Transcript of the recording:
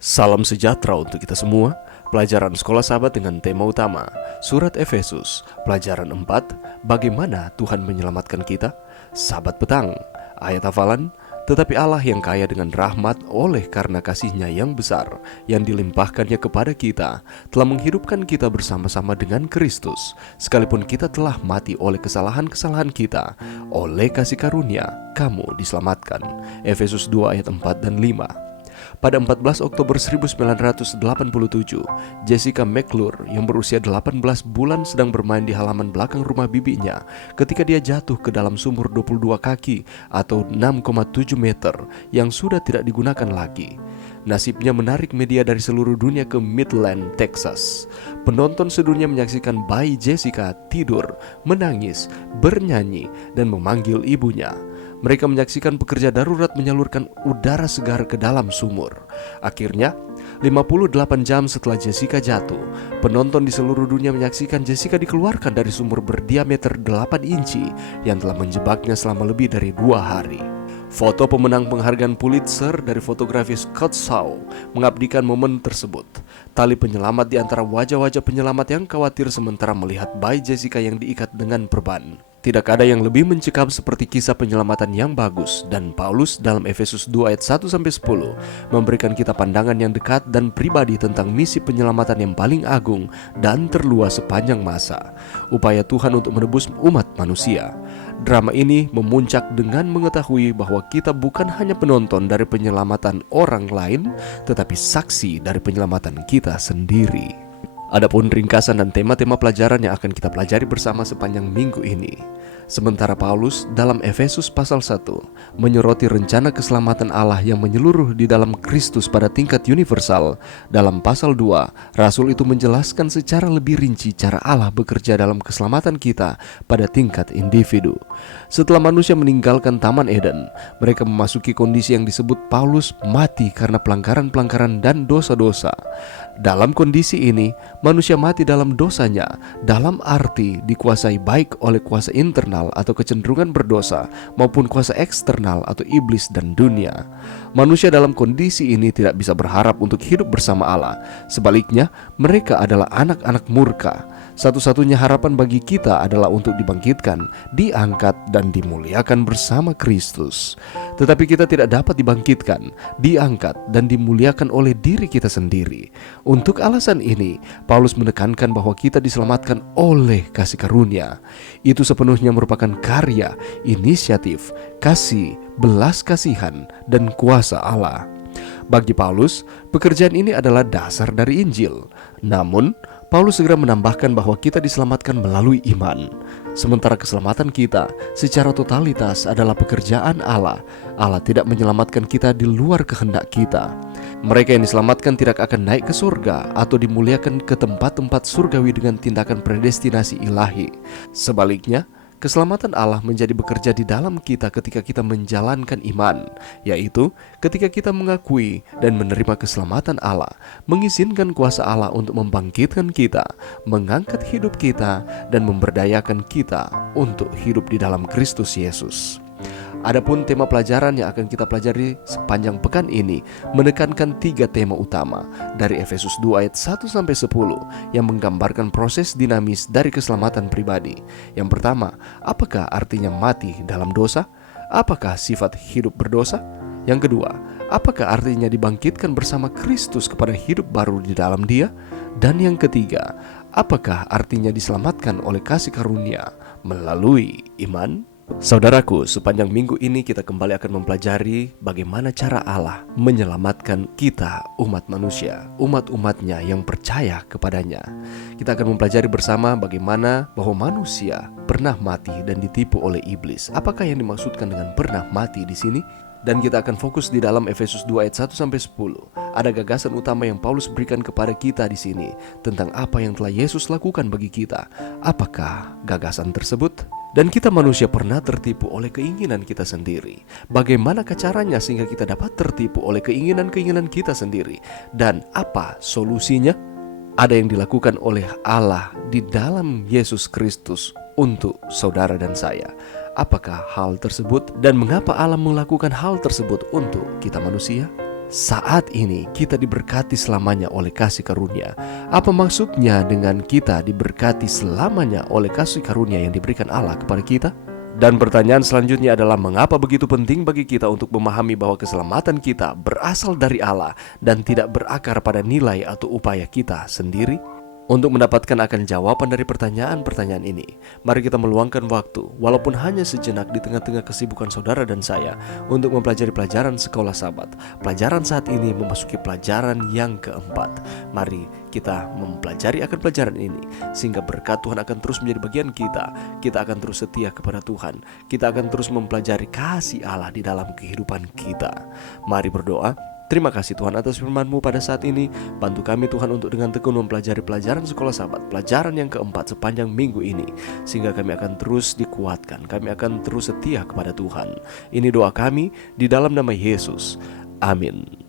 Salam sejahtera untuk kita semua. Pelajaran Sekolah Sahabat dengan tema utama Surat Efesus, pelajaran 4, bagaimana Tuhan menyelamatkan kita. Sahabat petang, ayat hafalan, tetapi Allah yang kaya dengan rahmat oleh karena kasih-Nya yang besar yang dilimpahkannya kepada kita, telah menghidupkan kita bersama-sama dengan Kristus, sekalipun kita telah mati oleh kesalahan-kesalahan kita. Oleh kasih karunia kamu diselamatkan. Efesus 2 ayat 4 dan 5. Pada 14 Oktober 1987, Jessica McClure yang berusia 18 bulan sedang bermain di halaman belakang rumah bibinya ketika dia jatuh ke dalam sumur 22 kaki atau 6,7 meter yang sudah tidak digunakan lagi. Nasibnya menarik media dari seluruh dunia ke Midland, Texas. Penonton sedunia menyaksikan bayi Jessica tidur, menangis, bernyanyi, dan memanggil ibunya. Mereka menyaksikan pekerja darurat menyalurkan udara segar ke dalam sumur. Akhirnya, 58 jam setelah Jessica jatuh, penonton di seluruh dunia menyaksikan Jessica dikeluarkan dari sumur berdiameter 8 inci yang telah menjebaknya selama lebih dari 2 hari. Foto pemenang penghargaan Pulitzer dari fotografi Scott Shaw mengabdikan momen tersebut. Tali penyelamat di antara wajah-wajah penyelamat yang khawatir sementara melihat bayi Jessica yang diikat dengan perban. Tidak ada yang lebih mencekam seperti kisah penyelamatan yang bagus, dan Paulus dalam Efesus 2 ayat 1-10 memberikan kita pandangan yang dekat dan pribadi tentang misi penyelamatan yang paling agung dan terluas sepanjang masa, upaya Tuhan untuk menebus umat manusia. Drama ini memuncak dengan mengetahui bahwa kita bukan hanya penonton dari penyelamatan orang lain, tetapi saksi dari penyelamatan kita sendiri. Adapun ringkasan dan tema-tema pelajaran yang akan kita pelajari bersama sepanjang minggu ini. Sementara Paulus dalam Efesus pasal 1 menyoroti rencana keselamatan Allah yang menyeluruh di dalam Kristus pada tingkat universal, dalam pasal 2 Rasul itu menjelaskan secara lebih rinci cara Allah bekerja dalam keselamatan kita pada tingkat individu. Setelah manusia meninggalkan Taman Eden, mereka memasuki kondisi yang disebut Paulus mati karena pelanggaran-pelanggaran dan dosa-dosa. Dalam kondisi ini, manusia mati dalam dosanya, dalam arti dikuasai baik oleh kuasa internal atau kecenderungan berdosa maupun kuasa eksternal atau iblis dan dunia. Manusia dalam kondisi ini tidak bisa berharap untuk hidup bersama Allah. Sebaliknya, mereka adalah anak-anak murka. Satu-satunya harapan bagi kita adalah untuk dibangkitkan, diangkat, dan dimuliakan bersama Kristus. Tetapi kita tidak dapat dibangkitkan, diangkat, dan dimuliakan oleh diri kita sendiri. Untuk alasan ini, Paulus menekankan bahwa kita diselamatkan oleh kasih karunia. Itu sepenuhnya merupakan karya, inisiatif, kasih, belas kasihan, dan kuasa Allah. Bagi Paulus, pekerjaan ini adalah dasar dari Injil. Namun, Paulus segera menambahkan bahwa kita diselamatkan melalui iman. Sementara keselamatan kita secara totalitas adalah pekerjaan Allah. Allah tidak menyelamatkan kita di luar kehendak kita. Mereka yang diselamatkan tidak akan naik ke surga atau dimuliakan ke tempat-tempat surgawi dengan tindakan predestinasi ilahi. Sebaliknya, keselamatan Allah menjadi bekerja di dalam kita ketika kita menjalankan iman, yaitu ketika kita mengakui dan menerima keselamatan Allah, mengizinkan kuasa Allah untuk membangkitkan kita, mengangkat hidup kita, dan memberdayakan kita untuk hidup di dalam Kristus Yesus. Adapun tema pelajaran yang akan kita pelajari sepanjang pekan ini menekankan 3 tema utama dari Efesus 2 ayat 1-10 yang menggambarkan proses dinamis dari keselamatan pribadi. Yang pertama, apakah artinya mati dalam dosa? Apakah sifat hidup berdosa? Yang kedua, apakah artinya dibangkitkan bersama Kristus kepada hidup baru di dalam Dia? Dan yang ketiga, apakah artinya diselamatkan oleh kasih karunia melalui iman? Saudaraku, sepanjang minggu ini kita kembali akan mempelajari bagaimana cara Allah menyelamatkan kita, umat manusia, umat-umatnya yang percaya kepadanya. Kita akan mempelajari bersama bagaimana bahwa manusia pernah mati dan ditipu oleh iblis. Apakah yang dimaksudkan dengan pernah mati di sini? Dan kita akan fokus di dalam Efesus 2 ayat 1-10. Ada gagasan utama yang Paulus berikan kepada kita di sini tentang apa yang telah Yesus lakukan bagi kita. Apakah gagasan tersebut? Dan kita manusia pernah tertipu oleh keinginan kita sendiri. Bagaimanakah caranya sehingga kita dapat tertipu oleh keinginan-keinginan kita sendiri? Dan apa solusinya? Ada yang dilakukan oleh Allah di dalam Yesus Kristus untuk saudara dan saya. Apakah hal tersebut dan mengapa Allah melakukan hal tersebut untuk kita manusia? saat ini kita diberkati selamanya oleh kasih karunia. Apa maksudnya dengan kita diberkati selamanya oleh kasih karunia yang diberikan Allah kepada kita? Dan pertanyaan selanjutnya adalah, mengapa begitu penting bagi kita untuk memahami bahwa keselamatan kita berasal dari Allah dan tidak berakar pada nilai atau upaya kita sendiri? Untuk mendapatkan akan jawaban dari pertanyaan-pertanyaan ini, mari kita meluangkan waktu, walaupun hanya sejenak di tengah-tengah kesibukan saudara dan saya, untuk mempelajari pelajaran Sekolah Sabat. Pelajaran saat ini memasuki pelajaran yang keempat. Mari kita mempelajari akan pelajaran ini, sehingga berkat Tuhan akan terus menjadi bagian kita. Kita akan terus setia kepada Tuhan. Kita akan terus mempelajari kasih Allah di dalam kehidupan kita. Mari berdoa. Terima kasih Tuhan atas firman-Mu pada saat ini. Bantu kami Tuhan untuk dengan tekun mempelajari pelajaran Sekolah Sabat, pelajaran yang keempat sepanjang minggu ini, sehingga kami akan terus dikuatkan, kami akan terus setia kepada Tuhan. Ini doa kami di dalam nama Yesus. Amin.